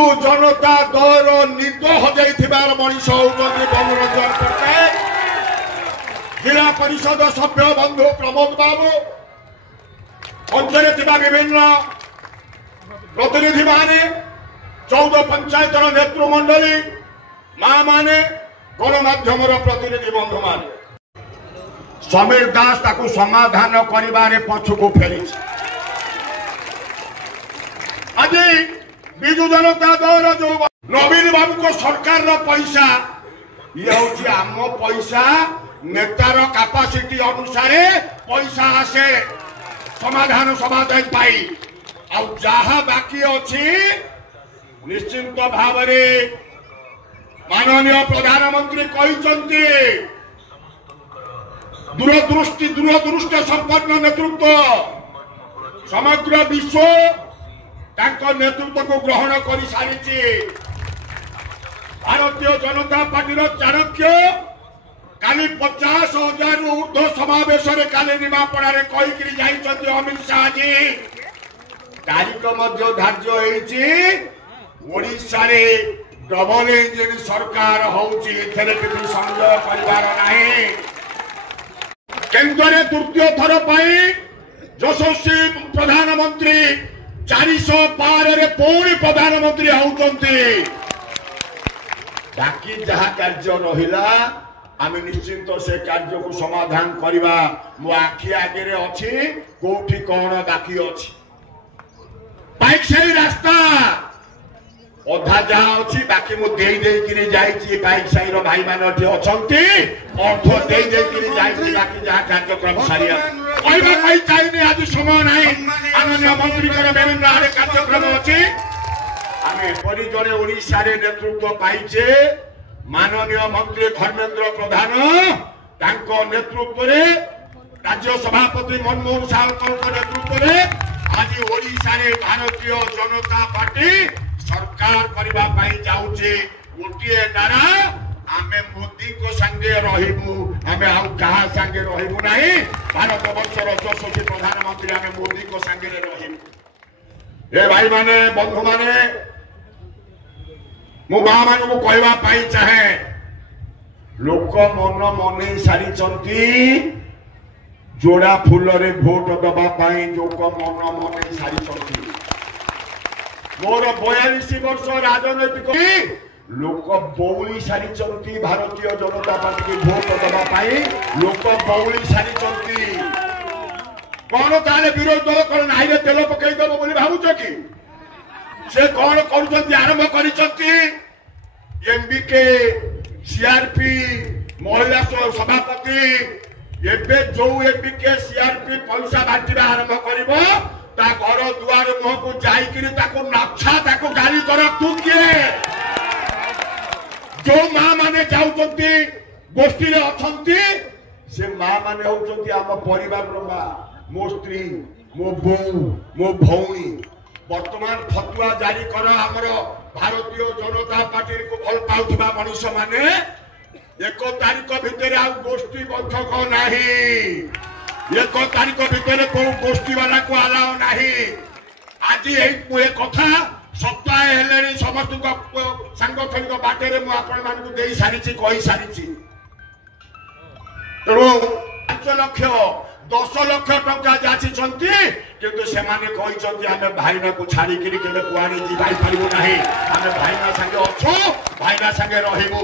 ବିଜୁ जनता दल निद हजाइथिबार मनीष होउछन्ति मनोरंजन पट्टनायक, जिला परिषद सभ्य बंधु प्रमोद बाबू, अंचल विभिन्न प्रतिनिधि माने, 14 पंचायतर नेतृमंडली माँ माने, गणमाध्यम प्रतिनिधि बंधु माने, समीर दास ताकू समाधान करिबारे पछुको फेरी। आज विजु जनता दल जो नवीन बाबू को सरकार पैसा ये हूँ आम पैसा नेतार कैपेसिटी अनुसार पैसा आसे समाधान समाधान पाई जहा बाकी अच्छी निश्चिंत भाव माननीय प्रधानमंत्री कहते दूरदृष्टि संपन्न नेतृत्व समग्र विश्व नेतृत्व को ग्रहण कर सारी। भारतीय जनता पार्टी चाणक्य काली 50,000 ऊर्ध्व समावेश काली निमापड़ा कही अमित शाह जी तारीख धार्य होशा डबल इंजिन सरकार होची संजय परिवार नहीं। केंद्र तृतीय थर यशस्वी प्रधानमंत्री 400 पार पुणी प्रधानमंत्री होउचंती। बाकी जहाँ कार्य रहिला आम निश्चिंत से कार्य को समाधान करवा। मो आखि आगे अच्छी कोठी कौन बाकी अच्छी बाइक सारी रास्ता अधा जहाँ अच्छी बाकी मुझे बाइक साई भाई मान अच्छा अर्थ दे बाकी जहाँ कार्यक्रम सारिया चाहिए। आज समय ना माननीय मंत्री विभिन्न आड़े कार्यक्रम अच्छी आम एपरी जड़े ओडिशा नेतृत्व पाइचे माननीय मंत्री धर्मेंद्र प्रधान नेतृत्व राज्य सभापति मनमोहन साहू नेतृत्व आज ओडिशा भारतीय जनता पार्टी सरकार करने जाऊे गोटे नारा आमे मोदी को संगे रहिबू आमे आउ कहा संगे रहिबू नहीं। भारत वर्षर यशस्वी प्रधानमंत्री आमे मोदी को संगे रहिबू। ए भाई माने बंधु माने मु मां मान को कहवा पाई चाहे लोक मन मन सारी जोड़ा फूल रे भोट दबा पाई लोक मन मन सारी मोर 42 वर्ष राजनैतिक लोक बौली सारी भारतीय जनता पार्टी की भोट दबा लोक बौली सारी कौन ताले विरोध दल कौन नाई तेल पकईदेव बोली भावुच कि से कौन कर आरंभ कर एमबीके सीआरपी महिला सभापति एबे जो एमबीके सीआरपी पैसा बांटा आरंभ कर घर दुआर मुह को जाकर नक्षा गाली कर तू किए जो माँ माने जाऊँगी गोष्ठी अच्छा से माँ माने होती आम परिवार माँ मो स्त्री मो बो मो भौणी वर्तमान फतुआ जारी कर आमर भारतीय जनता पार्टी को भल पाउथिबा मनुष्य माने 1 तारीख भितर आ गोष्ठी बैठक नहीं 1 तारीख भितर को गोष्ठी वाला को आलाओ नहीं। आज ये कथा सप्ताह हेले समस्त सांगठनिक बाटे मुझे सारी कही सारी तेणु 5 लाख 10 लाख टंका जाचिंट किंतु से आम भाईना को छाड़ी केवे कुआड़े जापारू ना आम भाईना संगे अच्छु भाईना संगे रहीबू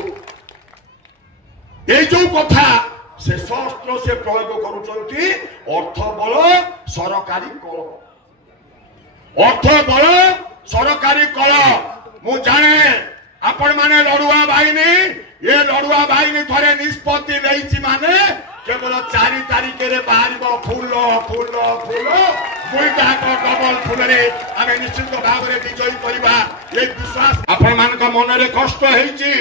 ये जो कथा से शस्त्र से प्रयोग करुचंती अर्थ बल सरकारी कल अर्थ बल सरकारी कल मु जाने आपण माने लड़ुआ बाहिनी ये लड़ुआ बाहिनी थरे निष्पत्ति नहीं माने केवल 4 तारीख रे बाहर फूल फूल फूल डबल फूल आम निश्चित भाव में विजयी करवा ये विश्वास आपण मान मन रे कष्ट होईची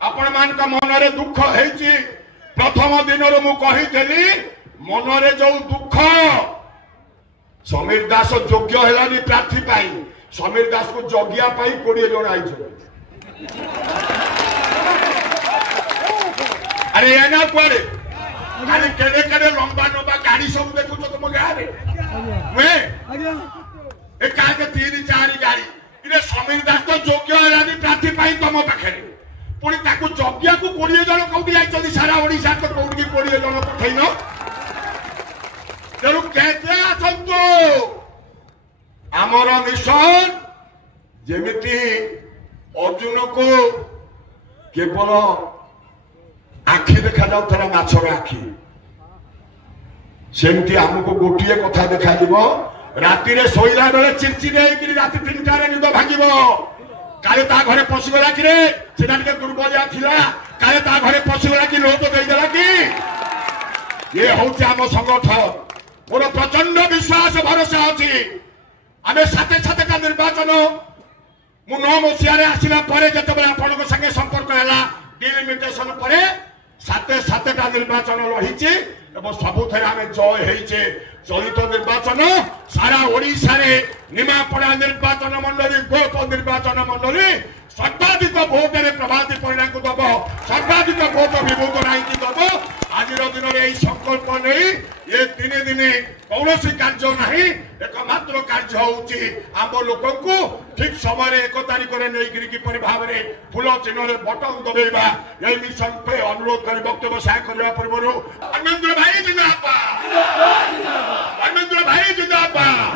आपण मान मन रे दुख होईची। प्रथम दिन मु कही मन रे जो दुख समीर दास योग्य है प्रार्थी पाई समीर दास को जगिया 20 जन आई अरे ये ना कुआड़े खाली केड़े केड़े लंबा लंबा गाड़ी सब देखु तुम गाँव में 3-4 गाड़ी इने समीर दास तो योग्य है प्रार्थी पाई तुम पाखे पुणी ताकू यज्ञ को 20 जन कौटी आई सारा ओडिशा तो कौटी 20 जन पठेन तेणु केते आसतु आमर मिशन जेमिति अर्जुन को केवल आखि देखा जाउथला माछर आखि सेमती हमको गोटे कथा देखा राति रे शोला बेले चिड़चिड़ी राति 3टार निद भांग काले ता घरे पशिगला कि दुर्बलिया थिला काले ता घरे पशिगला कि लोक देदेला कि ये हूँ आम संगठन मोर प्रचंड विश्वास भरोसा अच्छी आम साते सातेटा निर्वाचन मु 9 मसीह आसला जिते आपण संगे संपर्क है डिलिमिटेशन पर साते सातेटा निर्वाचन लड़ी सबुथ आम जय होइचे चलित निर्वाचन सारा ओडिशा रे निमापड़ा निर्वाचन मंडली गोप निर्वाचन मंडली सर्वाधिक भोट में प्रभाती परिणाम को दब सर्वाधिक भोट विभूत राइट दब आज दिन में संकल्प नहीं ये 3 दिन कौन कार्य ना एकमात्र कार्य होची आम लोक को ठीक समय 1 तारिख में नहीं किपर भाव में फूल चिन्ह बटन दबेबा यही मिशन पे अनुरोध कर वक्तव्य साय करने पूर्व धर्मेंद्र भाई जिंदाबाद धर्मेंद्र भाई जिंदाबाद